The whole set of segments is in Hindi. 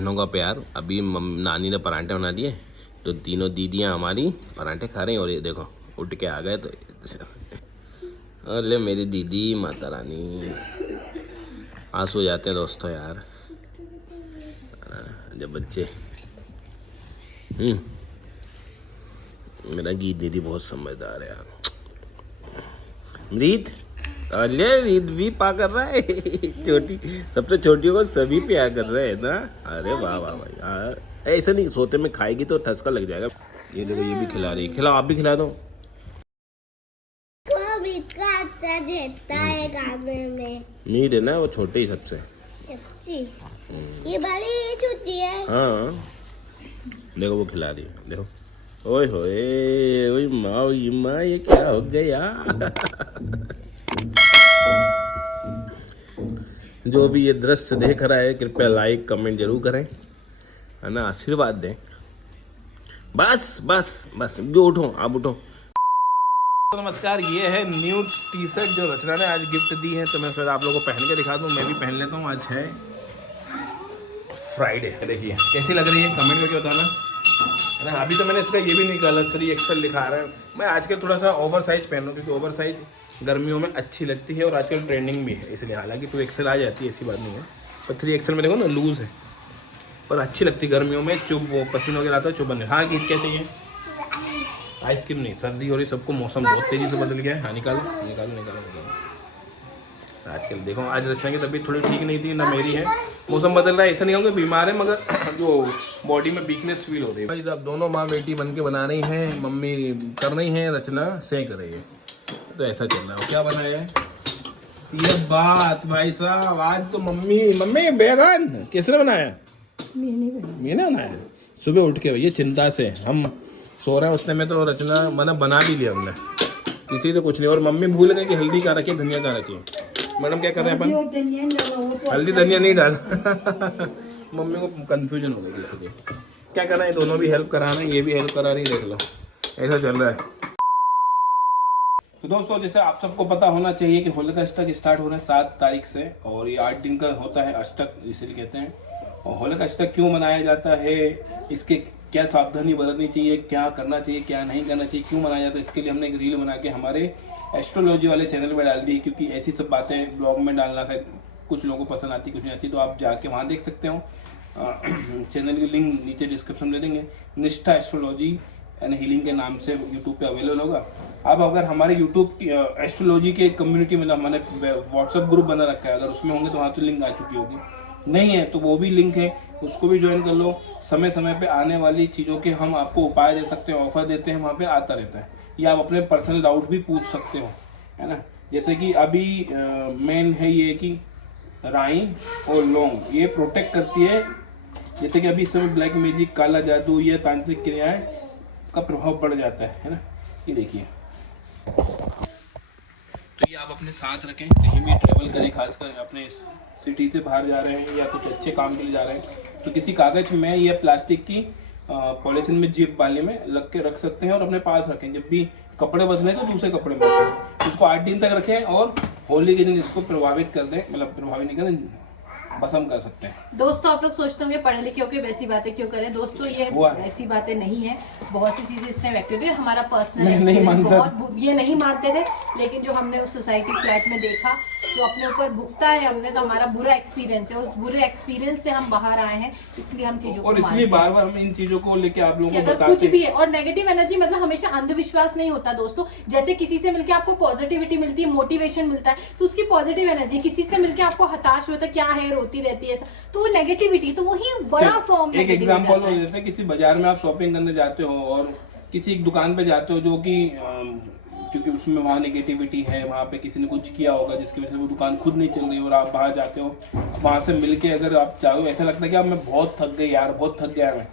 बहनों का प्यार। अभी नानी ने पराठे बना दिए तो तीनों दीदियां हमारी पराठे खा रही हैं और ये देखो उठ के आ गए। तो अरे मेरी दीदी माता रानी, आंसू हो जाते हैं दोस्तों यार जब बच्चे। मेरा गीत दीदी बहुत समझदार है यार। रीत, अरे रीत भी पा कर रहा है छोटी, सबसे छोटियों को सभी प्यार कर रहे हैं ना। अरे वाह वाह भाई, ऐसा नहीं सोते में खाएगी तो ठसका लग जाएगा। ये देखो ये भी खिला रही है, खिलाओ आप भी खिला दो। अच्छा देता है खाने में। मीर है ना वो छोटे ही सबसे। ये बड़ी छोटी है। हाँ देखो वो खिला रही है, देखो। ओए होए ओए माँ ये क्या हो गया जो भी ये दृश्य देख रहा है कृपया लाइक कमेंट जरूर करें, है ना, आशीर्वाद दें। बस बस बस जो उठो आप उठो। तो नमस्कार, ये है न्यू टी शर्ट जो रचना ने आज गिफ्ट दी है, तो मैं फिर आप लोगों को पहन के दिखा दूँ। मैं भी पहन लेता हूँ। आज है फ्राइडे, देखिए कैसी लग रही है कमेंट करके बताना, है ना। अभी तो मैंने इसका ये भी निकाला 3XL दिखा रहा है। मैं आजकल थोड़ा सा ओवर साइज पहन रहा हूँ क्योंकि ओवर साइज गर्मियों में अच्छी लगती है और आजकल ट्रेंडिंग भी है, इसलिए। हालांकि 2XL आ जाती है, ऐसी बात नहीं है, पर 3XL में देखो ना लूज़ है पर अच्छी लगती है गर्मियों में। चुभ वो पसीना वगैरह आता है, चुभन। हाँ गीत क्या चाहिए? आइसक्रीम नहीं, सर्दी हो रही सबको, मौसम बहुत तेज़ी से बदल गया है। हाँ निकालो निकालो निकालो निकालो। आजकल देखो आज रचना की तबीयत थोड़ी ठीक नहीं थी, ना मेरी है। मौसम बदल रहा है, ऐसा नहीं होगा बीमार है, मगर जो बॉडी में वीकनेस फील हो रही है। भाई अब दोनों माँ बेटी बन के बना रही हैं, मम्मी कर रही हैं, रचना सेंक रही है, तो ऐसा चल रहा है। क्या बनाया है ये बात भाई साहब? आज तो मम्मी बैगन किसने बनाया? मैंने बनाया। सुबह उठ के ये चिंता से हम सो रहे हैं, उतने में तो रचना बना भी लिया हमने, किसी तो कुछ नहीं। और मम्मी भूल गए कि हल्दी का रखी, धनिया का रखी। मैडम क्या कर रहे हैं अपन? हल्दी धनिया नहीं डाल मम्मी को कंफ्यूजन हो गई इसलिए। क्या कर रहे हैं दोनों भी हेल्प करा रहे हैं, ये भी हेल्प करा रही है, देख लो ऐसा चल रहा है। तो दोस्तों जैसे आप सबको पता होना चाहिए कि होलिका अष्टक स्टार्ट हो रहा है 7 तारीख से, और ये 8 दिन का होता है अष्टक, इसीलिए कहते हैं। और होलिका अष्टक क्यों मनाया जाता है, इसके क्या सावधानी बरतनी चाहिए, क्या करना चाहिए क्या नहीं करना चाहिए, क्यों मनाया जाता है, इसके लिए हमने एक रील बना के हमारे एस्ट्रोलॉजी वाले चैनल में डाल दी। क्योंकि ऐसी सब बातें ब्लॉग में डालना शायद कुछ लोगों को पसंद आती, कुछ नहीं आती, तो आप जाके वहाँ देख सकते हो। चैनल की लिंक नीचे डिस्क्रिप्शन में दे देंगे। निष्ठा एस्ट्रोलॉजी एंड हीलिंग के नाम से यूट्यूब पे अवेलेबल होगा। अब अगर हमारे यूट्यूब की एस्ट्रोलॉजी के कम्युनिटी में मैंने व्हाट्सअप ग्रुप बना रखा है, अगर उसमें होंगे तो वहाँ तो लिंक आ चुकी होगी, नहीं है तो वो भी लिंक है, उसको भी ज्वाइन कर लो। समय समय पे आने वाली चीज़ों के हम आपको उपाय दे सकते हैं, ऑफर देते हैं, वहाँ पे आता रहता है। या आप अपने पर्सनल डाउट भी पूछ सकते हो, है ना। जैसे कि अभी मेन है ये कि राई और लौंग ये प्रोटेक्ट करती है। जैसे कि अभी इस समय ब्लैक मैजिक, काला जादू, ये तांत्रिक क्रियाएं का प्रभाव बढ़ जाता है ना। ये देखिए, तो ये आप अपने साथ रखें, कहीं भी ट्रेवल करें, खासकर अपने सिटी से बाहर जा रहे हैं या कुछ अच्छे काम के लिए जा रहे हैं, तो किसी कागज में या प्लास्टिक की पॉलिथीन में जिप वाले में लग के रख सकते हैं और अपने पास रखें। जब भी कपड़े बदलें तो दूसरे कपड़े में रखें, उसको 8 दिन तक रखें और होली के दिन इसको प्रभावित कर दें, मतलब प्रभावित नहीं करें, बस हम कर सकते हैं। दोस्तों आप लोग सोचते होंगे पढ़े लिखे होके वैसी बातें क्यों करें। दोस्तों ये वैसी बातें नहीं है, बहुत सी चीजें इस टाइम एक्टिव है। हमारा पर्सनल बहुत ये नहीं मानते थे, लेकिन जो हमने उस सोसाइटी फ्लैट में देखा, जो अपने ऊपर भुगता है हमने, तो हमारा बुरा एक्सपीरियंस है, उस बुरे एक्सपीरियंस से हम बाहर आए हैं, इसलिए हम चीजों और इसलिए बार बार हम इन चीजों को लेके आप लोगों को बताते हैं। कुछ भी है, और नेगेटिव एनर्जी मतलब हमेशा अंधविश्वास नहीं होता दोस्तों। जैसे किसी से मिलकर आपको पॉजिटिविटी मिलती है, मोटिवेशन मिलता है, तो उसकी पॉजिटिव एनर्जी। किसी से मिलकर आपको हताश होता है, क्या है रोती रहती है, तो वो नेगेटिविटी, तो वही बड़ा फॉर्म। एक एग्जांपल हो जाता है, किसी बाजार में आप शॉपिंग करने जाते हो और किसी एक दुकान पे जाते हो जो कि क्योंकि उसमें वहाँ नेगेटिविटी है, वहाँ पे किसी ने कुछ किया होगा जिसकी वजह से वो दुकान खुद नहीं चल रही, और आप बाहर जाते हो, वहाँ से मिलके अगर आप चाहो, ऐसा लगता है कि अब मैं बहुत थक गई यार, बहुत थक गया मैं,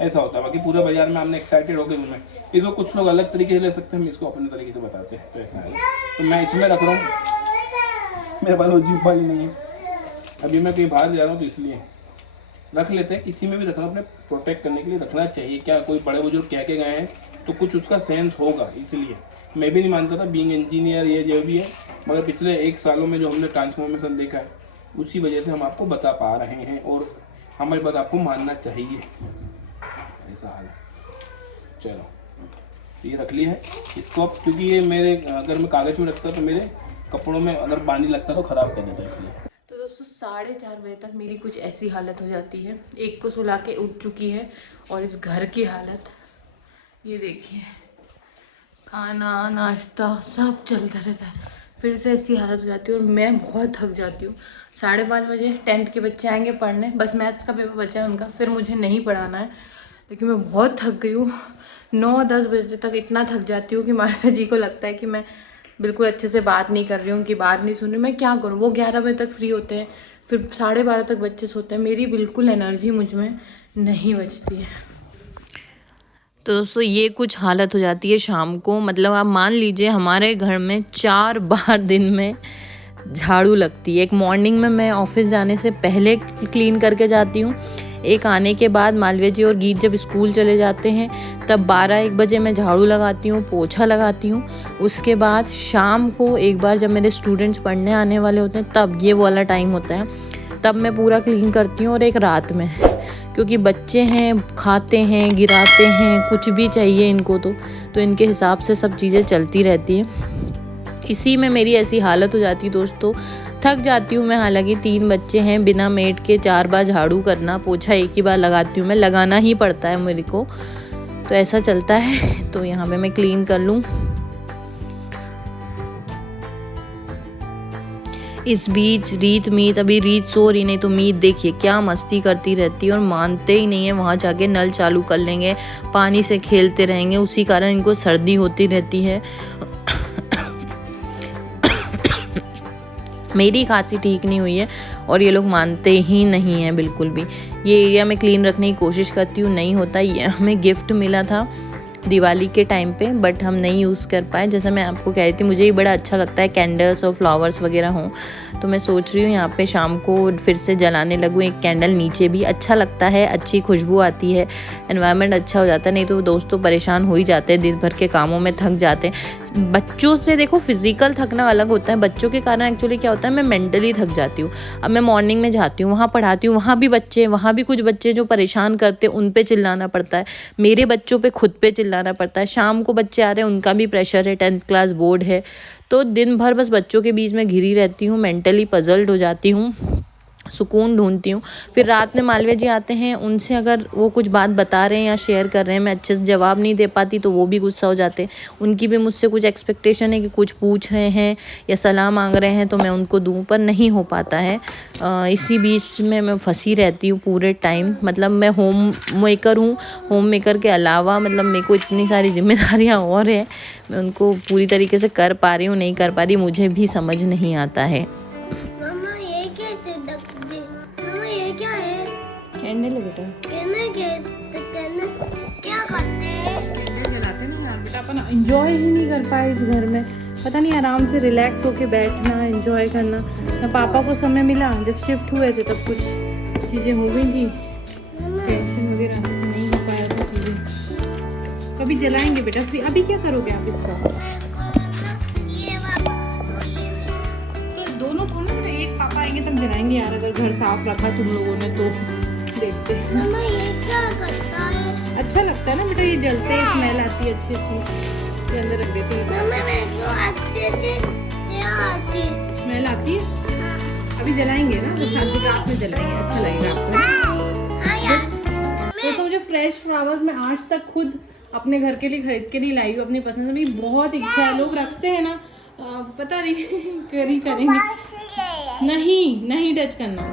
ऐसा होता है। बाकी पूरे बाजार में हमने एक्साइटेड हो गए घूमे। इसको कुछ लोग अलग तरीके से ले सकते हैं, हम इसको अपने तरीके से बताते हैं, तो ऐसा है। तो मैं इसमें रख रहा हूँ, मेरे पास वो जीप वाली नहीं है, अभी मैं कहीं बाहर जा रहा हूँ तो इसलिए रख लेते हैं। किसी में भी रखना, अपने प्रोटेक्ट करने के लिए रखना चाहिए। क्या कोई बड़े बुजुर्ग कह के गए हैं तो कुछ उसका सेंस होगा, इसलिए। मैं भी नहीं मानता था, बीइंग इंजीनियर ये जो भी है, मगर पिछले 1 सालों में जो हमने ट्रांसफॉर्मेशन देखा है, उसी वजह से हम आपको बता पा रहे हैं। और हमारी बात आपको मानना चाहिए, ऐसा हाल है। चलो ये रख ली है इसको अब, क्योंकि ये मेरे अगर मैं कागज़ में रखता तो मेरे कपड़ों में अगर पानी लगता तो ख़राब कर देता, इसलिए। तो दोस्तों 4:30 बजे तक मेरी कुछ ऐसी हालत हो जाती है। एक को सुला के उठ चुकी है और इस घर की हालत ये देखिए, खाना नाश्ता सब चलता रहता है, फिर से ऐसी हालत हो जाती है और मैं बहुत थक जाती हूँ। 5:30 बजे 10th के बच्चे आएंगे पढ़ने, बस मैथ्स का पेपर बचा है उनका, फिर मुझे नहीं पढ़ाना है, लेकिन मैं बहुत थक गई हूँ। 9-10 बजे तक इतना थक जाती हूँ कि माता जी को लगता है कि मैं बिल्कुल अच्छे से बात नहीं कर रही हूँ, उनकी बात नहीं सुन रही। मैं क्या करूँ, वो 11 बजे तक फ्री होते हैं, फिर 12:30 तक बच्चे सोते हैं, मेरी बिल्कुल एनर्जी मुझ में नहीं बचती है। तो दोस्तों ये कुछ हालत हो जाती है शाम को, मतलब आप मान लीजिए हमारे घर में 4 बार दिन में झाड़ू लगती है। एक मॉर्निंग में मैं ऑफिस जाने से पहले क्लीन करके जाती हूँ, एक आने के बाद मालवीय जी और गीत जब स्कूल चले जाते हैं तब 12-1 बजे मैं झाड़ू लगाती हूँ, पोछा लगाती हूँ। उसके बाद शाम को एक बार जब मेरे स्टूडेंट्स पढ़ने आने वाले होते हैं तब ये वाला टाइम होता है, तब मैं पूरा क्लीन करती हूँ। और एक रात में, क्योंकि बच्चे हैं, खाते हैं, गिराते हैं, कुछ भी चाहिए इनको तो इनके हिसाब से सब चीज़ें चलती रहती हैं। इसी में मेरी ऐसी हालत हो जाती है दोस्तों, थक जाती हूँ मैं। हालांकि 3 बच्चे हैं, बिना मेड के 4 बार झाड़ू करना, पोछा एक ही बार लगाती हूँ मैं, लगाना ही पड़ता है मेरे को, तो ऐसा चलता है। तो यहाँ पे मैं क्लीन कर लूँ। इस बीच रीत सो रही, नहीं तो मीत देखिए क्या मस्ती करती रहती है और मानते ही नहीं है। वहाँ जाके नल चालू कर लेंगे, पानी से खेलते रहेंगे, उसी कारण इनको सर्दी होती रहती है। मेरी खांसी ठीक नहीं हुई है और ये लोग मानते ही नहीं हैं बिल्कुल भी। ये एरिया में क्लीन रखने की कोशिश करती हूँ, नहीं होता। ये हमें गिफ्ट मिला था दिवाली के टाइम पे, बट हम नहीं यूज़ कर पाए। जैसा मैं आपको कह रही थी, मुझे ये बड़ा अच्छा लगता है कैंडल्स और फ्लावर्स वगैरह हों, तो मैं सोच रही हूँ यहाँ पे शाम को फिर से जलाने लगूँ एक कैंडल। नीचे भी अच्छा लगता है, अच्छी खुशबू आती है, एनवायरनमेंट अच्छा हो जाता है। नहीं तो दोस्तों परेशान हो ही जाते हैं, दिन भर के कामों में थक जाते हैं। बच्चों से देखो फिजिकल थकना अलग होता है, बच्चों के कारण एक्चुअली क्या होता है, मैं मेंटली थक जाती हूँ। अब मैं मॉर्निंग में जाती हूँ, वहाँ पढ़ाती हूँ, वहाँ भी बच्चे, वहाँ भी कुछ बच्चे जो परेशान करते हैं, उन पे चिल्लाना पड़ता है, मेरे बच्चों पे खुद पे चिल्लाना पड़ता है। शाम को बच्चे आ रहे हैं, उनका भी प्रेशर है, 10th क्लास बोर्ड है, तो दिन भर बस बच्चों के बीच में घिरी रहती हूँ, मेंटली पजल्ड हो जाती हूँ, सुकून ढूंढती हूँ। फिर रात में मालवीय जी आते हैं, उनसे अगर वो कुछ बात बता रहे हैं या शेयर कर रहे हैं, मैं अच्छे से जवाब नहीं दे पाती तो वो भी गुस्सा हो जाते हैं। उनकी भी मुझसे कुछ एक्सपेक्टेशन है कि कुछ पूछ रहे हैं या सलाह मांग रहे हैं तो मैं उनको दूँ, पर नहीं हो पाता है। इसी बीच में मैं फंसी रहती हूँ पूरे टाइम। मतलब मैं होम मेकर हूँ, होम मेकर के अलावा मतलब मेरे को इतनी सारी जिम्मेदारियाँ और हैं, मैं उनको पूरी तरीके से कर पा रही हूँ नहीं कर पा रही, मुझे भी समझ नहीं आता है। कैंडल है बेटा, क्या करते हैं? कैंडल जलाते हैं ना यार बेटा, अपन एंजॉय ही नहीं कर पाए इस घर में। पता नहीं, आराम से रिलैक्स होके बैठना, एंजॉय करना। ना पापा को समय मिला, जब शिफ्ट हुए थे तब कुछ चीज़ें हो गई थी, टेंशन वगैरह नहीं हो पाया था चीज़ें। कभी जलाएंगे बेटा, फिर अभी क्या करोगे आप इसका? दोनों थोड़ा ना, एक पापा आएंगे तब जलाएंगे यार। अगर घर साफ रखा तुम लोगों ने तो देखते हैं। मम्मा ये क्या करता है? अच्छा लगता है ना बेटा, ये जलते हैं, स्मेल आती है अच्छी अच्छी, ये अंदर रख देते हैं। मम्मा मेरे को अच्छे से आती है, स्मेल आती है। हाँ। अभी जलाएंगे ना, तो शादी रात में जलाएंगे, अच्छा लगेगा आपको। तो मुझे फ्रेश फ्लावर्स मैं आज तक खुद अपने घर के लिए खरीद के नहीं लाई हूँ, अपनी पसंद से। मेरी बहुत इच्छा है, लोग रखते हैं ना, पता नहीं करेंगे। नहीं नहीं टच करना,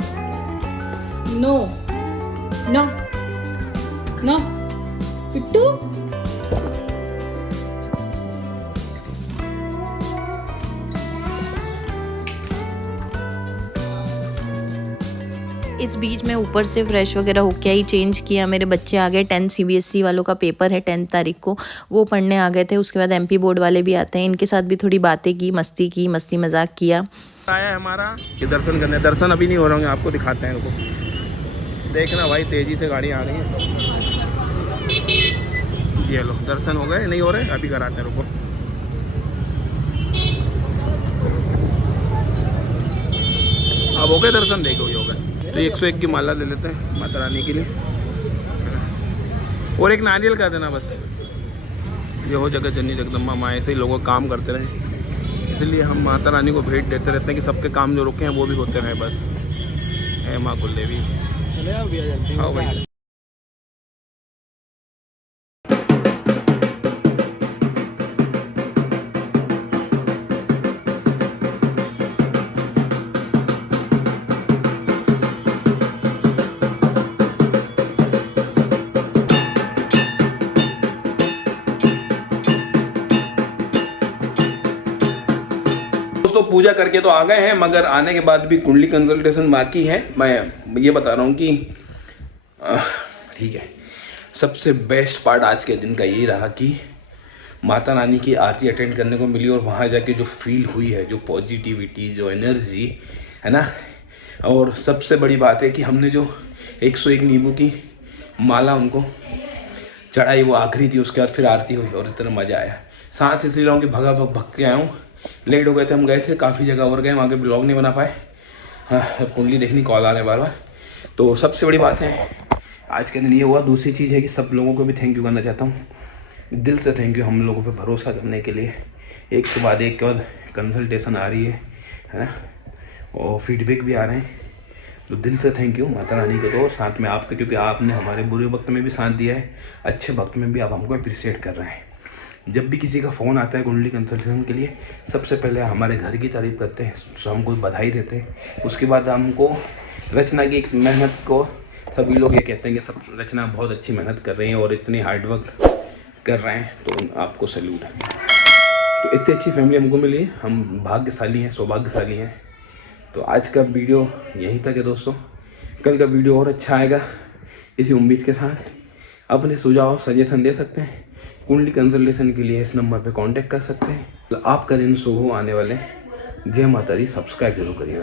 नो नो नो पिट्टू। इस बीच में ऊपर से फ्रेश वगैरह होके ही चेंज किया। मेरे बच्चे आ गए, 10 CBSE वालों का पेपर है 10 तारीख को, वो पढ़ने आ गए थे। उसके बाद MP बोर्ड वाले भी आते हैं, इनके साथ भी थोड़ी बातें की, मस्ती मजाक किया। आया है हमारा ये दर्शन करने। दर्शन अभी नहीं हो रहे होंगे, आपको दिखाते हैं, रुको देखना भाई, तेजी से गाड़ी आ रही है। ये लो दर्शन हो गए, नहीं हो रहे अभी कराते हैं, रुको। अब हो गए दर्शन, देखो ये हो गए। तो 101 की माला ले लेते हैं माता रानी के लिए, और एक नारियल कर देना बस। ये हो जगह जननी जगदम्बा माँ ऐसे ही लोगों काम करते रहे, इसलिए हम माता रानी को भेंट देते रहते हैं कि सबके काम जो रुके हैं वो भी होते रहे बस। है माँ कुलदेवी। आओ भाई। दोस्तों पूजा करके तो आ गए हैं, मगर आने के बाद भी कुंडली कंसल्टेशन बाकी है। मैं ये बता रहा हूँ कि ठीक है, सबसे बेस्ट पार्ट आज के दिन का यही रहा कि माता रानी की आरती अटेंड करने को मिली, और वहाँ जाके जो फील हुई है, जो पॉजिटिविटी, जो एनर्जी है ना। और सबसे बड़ी बात है कि हमने जो 101 नींबू की माला उनको चढ़ाई वो आखिरी थी, उसके बाद फिर आरती हुई और इतना मज़ा आया। सांस इसलिए लाऊँ कि भग के आया हूँ, लेट हो गए थे, हम गए थे काफ़ी जगह और गए, वहाँ के ब्लॉग नहीं बना पाए। हाँ, अब कुंडली देखनी कॉल आ रहे हैं बार बार। तो सबसे बड़ी बात है आज के दिन ये हुआ। दूसरी चीज़ है कि सब लोगों को भी थैंक यू करना चाहता हूँ, दिल से थैंक यू हम लोगों पे भरोसा करने के लिए। एक के बाद कंसल्टेशन आ रही है ना, और फीडबैक भी आ रहे हैं, तो दिल से थैंक यू माता रानी को, तो साथ में आपके, क्योंकि आपने हमारे बुरे वक्त में भी साथ दिया है, अच्छे वक्त में भी आप हमको अप्रिशिएट कर रहे हैं। जब भी किसी का फ़ोन आता है कुंडली कंसल्टेशन के लिए, सबसे पहले हमारे घर की तारीफ़ करते हैं, तो हमको बधाई देते हैं। उसके बाद हमको रचना की मेहनत को सभी लोग ये कहते हैं कि सब रचना बहुत अच्छी मेहनत कर रही हैं और इतनी हार्डवर्क कर रहे हैं, तो आपको सैल्यूट है। तो इतनी अच्छी फैमिली हमको मिली है, हम भाग्यशाली हैं, सौभाग्यशाली हैं। तो आज का वीडियो यहीं तक है दोस्तों, कल का वीडियो और अच्छा आएगा इसी उम्मीद के साथ। अपने सुझाव सजेशन दे सकते हैं, कुंडली कंसल्टेशन के लिए इस नंबर पे कांटेक्ट कर सकते हैं। तो आपका दिन शुभ हो आने वाले। जय माता दी। सब्सक्राइब जरूर करिएगा।